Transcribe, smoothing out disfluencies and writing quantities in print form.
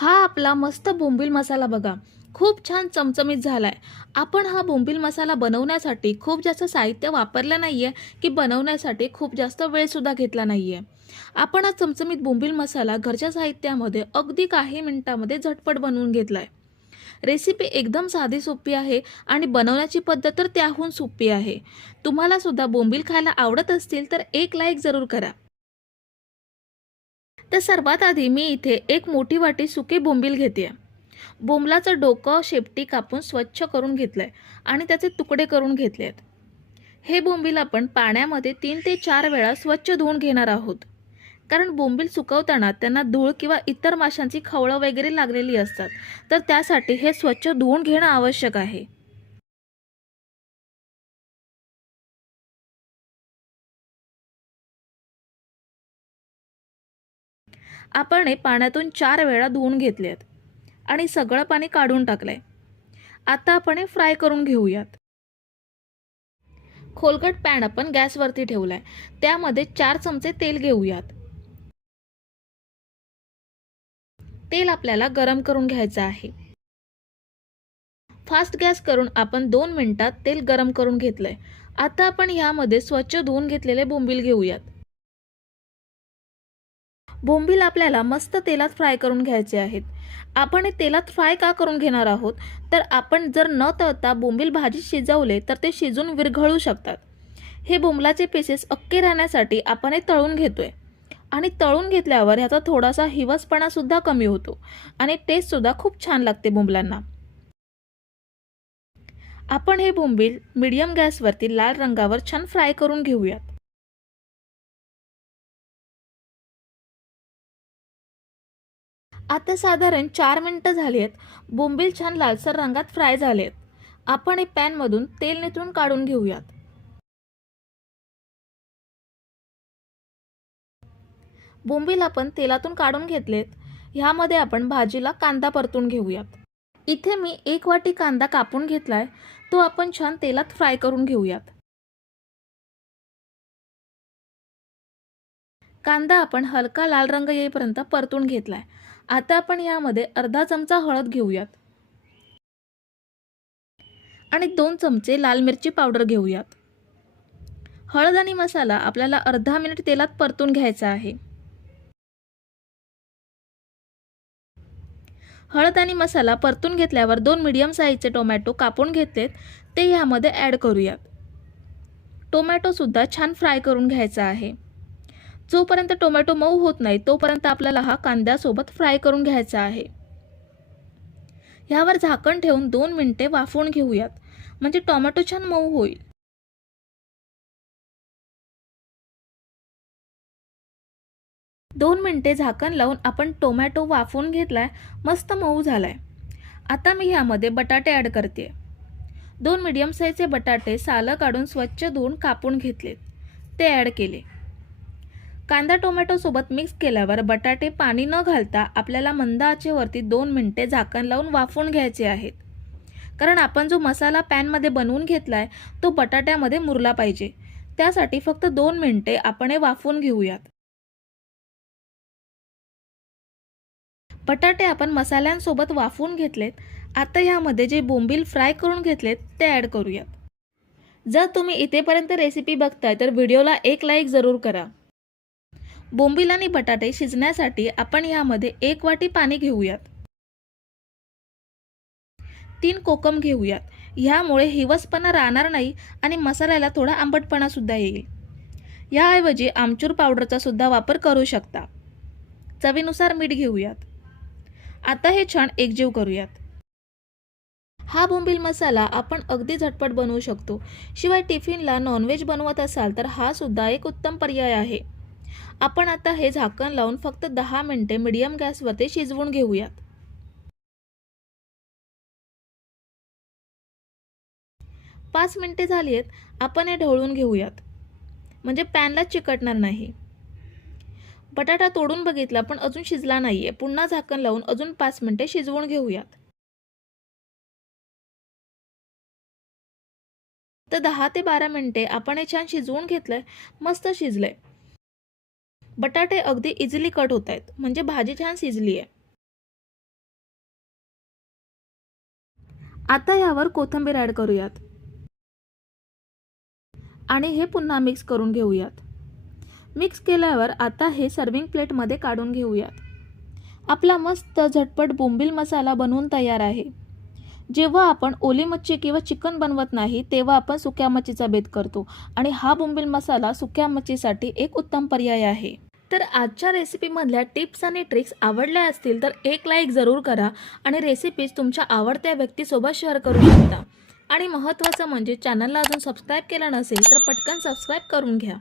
हा आपला मस्त बोंबील मसाला बघा. खूप छान चमचमीत झालाय. आपण हा बोंबील मसाला बनवण्यासाठी खूप जास्त साहित्य वापरलं नाहीये, की बनवण्यासाठी खूप जास्त वेळसुद्धा घेतला नाहीये. आपण हा चमचमीत बोंबील मसाला घरच्या साहित्यामध्ये अगदी काही मिनिटामध्ये झटपट बनवून घेतलाय. रेसिपी एकदम साधी सोपी आहे आणि बनवण्याची पद्धत तर त्याहून सोपी आहे. तुम्हाला सुद्धा बोंबील खायला आवडत असतील तर एक लाईक जरूर करा. तर सर्वात आधी मी इथे एक मोठी वाटी सुके बोंबील घेते. बोंबलाचं डोकं शेपटी कापून स्वच्छ करून घेतलंय आणि त्याचे तुकडे करून घेतलेत. हे बोंबील आपण पाण्यामध्ये 3 ते 4 वेळा स्वच्छ धुवून घेणार आहोत. कारण बोंबील सुकवताना त्यांना धूळ किंवा इतर माशांची खवळं वगैरे लागलेली असतात. तर त्यासाठी हे स्वच्छ धुवून घेणं आवश्यक आहे. आपण हे पाण्यातून 4 वेळा धुवून घेतलेत आणि सगळं पाणी काढून टाकलंय. आता आपण हे फ्राय करून घेऊयात. खोलगट पॅन आपण गॅसवरती ठेवलाय. त्यामध्ये 4 चमचे तेल घेऊयात. तेल आपल्याला गरम करून घ्यायचं आहे. फास्ट गॅस करून आपण 2 मिनिटात तेल गरम करून घेतलंय. आता आपण यामध्ये स्वच्छ धुवून घेतलेले बोंबील घेऊयात. बोंबील आपल्याला मस्त तेलात फ्राय करून घ्यायचे आहेत. आपण हे तेलात फ्राय का करून घेणार आहोत, तर आपण जर न तळता बोंबील भाजीत शिजवले तर ते शिजून विरघळू शकतात. हे बोंबलाचे पीसेस अख्खे राहण्यासाठी आपण हे तळून घेतोय आणि तळून घेतल्यावर ह्याचा थोडासा हिवसपणा सुद्धा कमी होतो आणि टेस्ट सुद्धा खूप छान लागते बोंबलांना. आपण हे बोंबील मीडियम गॅसवरती लाल रंगावर छान फ्राय करून घेऊयात. आता साधारण 4 मिनिटं झाली आहेत. बोंबील छान लालसर रंगात फ्राय झालेत. आपण हे पॅनमधून तेल निथळून काढून घेऊयात. बोंबील आपण तेलातून काढून घेतलेत. ह्यामध्ये आपण भाजीला कांदा परतून घेऊयात. इथे मी 1 वाटी कांदा कापून घेतलाय. तो आपण छान तेलात फ्राय करून घेऊयात. कांदा आपण हलका लाल रंग येईपर्यंत परतून घेतलाय. आता आपण यामध्ये अर्धा चमचा हळद घेऊयात आणि 2 चमचे लाल मिरची पावडर घेऊयात. हळद आणि मसाला आपल्याला अर्धा मिनिट तेलात परतून घ्यायचा आहे. हळद आणि मसाला परतून घेतल्यावर 2 मीडियम साईजचे टोमॅटो कापून घेतलेत, ते यामध्ये ॲड करूयात. टोमॅटो सुद्धा छान फ्राय करून घ्यायचा आहे. जोपर्यंत टोमॅटो मऊ होत नाही तोपर्यंत आपल्याला हा कांद्यासोबत फ्राय करून घ्यायचा आहे. ह्यावर झाकण ठेवून 2 मिनिटे वाफवून घेऊयात, म्हणजे टोमॅटो छान मऊ होईल. 2 मिनिटे झाकण लावून आपण टोमॅटो वाफवून घेतलाय, मस्त मऊ झालाय. आता मी ह्यामध्ये बटाटे ॲड करते. 2 मीडियम साईजचे बटाटे सालं काढून स्वच्छ धुवून कापून घेतलेत, ते ॲड केले. कांदा टोमॅटो सोबत मिक्स केल्यावर बटाटे पाणी न घालता आपल्याला मंद आचेवरती 2 मिनिटे झाकण लावून वाफवून घ्यायचे आहेत. कारण आपण जो मसाला पॅनमध्ये बनवून घेतलाय तो बटाट्यामध्ये मुरला पाहिजे. त्यासाठी फक्त 2 मिनिटे आपण हे वाफवून घेऊयात. बटाटे आपण मसाल्यांसोबत वाफवून घेतलेत. आता ह्यामध्ये जे बोंबील फ्राय करून घेतलेत ते ॲड करूयात. जर तुम्ही इथेपर्यंत रेसिपी बघताय तर व्हिडिओला एक लाईक जरूर करा. बोंबील आणि बटाटे शिजण्यासाठी आपण यामध्ये 1 वाटी पाणी घेऊयात. 3 कोकम घेऊयात. ह्यामुळे हिवसपणा राहणार नाही आणि मसाल्याला थोडा आंबटपणा सुद्धा येईल. याऐवजी आमचूर पावडरचा सुद्धा वापर करू शकता. चवीनुसार मीठ घेऊयात. आता हे छान एकजीव करूयात. हा बोंबील मसाला आपण अगदी झटपट बनवू शकतो. शिवाय टिफिनला नॉनव्हेज बनवत असाल तर हा सुद्धा एक उत्तम पर्याय आहे. आपण आता हे झाकण लावून फक्त 10 मिनिटे मीडियम गॅसवरती शिजवून घेऊयात. 5 मिनिटे झाली आहेत. आपण हे ढवळून घेऊयात, म्हणजे पॅनला चिकटणार नाही. बटाटा तोडून बघितला पण अजून शिजला नाहीये. पुन्हा झाकण लावून अजून 5 मिनिटे शिजवून घेऊयात. तर 10 ते 12 मिनिटे आपण हे छान शिजवून घेतलंय. मस्त शिजलंय. बटाटे अगदी इझिली कट होत आहेत, म्हणजे भाजी छान शिजली आहे. आता यावर कोथिंबीर ॲड करूयात आणि हे पुन्हा मिक्स करून घेऊयात. मिक्स केल्यावर आता हे सर्विंग प्लेटमध्ये काढून घेऊयात. आपला मस्त झटपट बोंबील मसाला बनवून तयार आहे. जेव्हा आपण ओली मच्छी किंवा चिकन बनवत नाही तेव्हा आपण सुक्या मच्छीचा बेत करतो आणि हा बोंबील मसाला सुक्या मच्छीसाठी एक उत्तम पर्याय आहे. तर आजच्या रेसिपीमधल्या टिप्स आणि ट्रिक्स आवडल्या असतील तर एक लाईक जरूर करा आणि रेसिपीज तुमच्या आवडत्या व्यक्तीसोबत शेअर करू शकता. आणि महत्त्वाचं म्हणजे चॅनलला अजून सबस्क्राईब केलं नसेल तर पटकन सबस्क्राईब करून घ्या.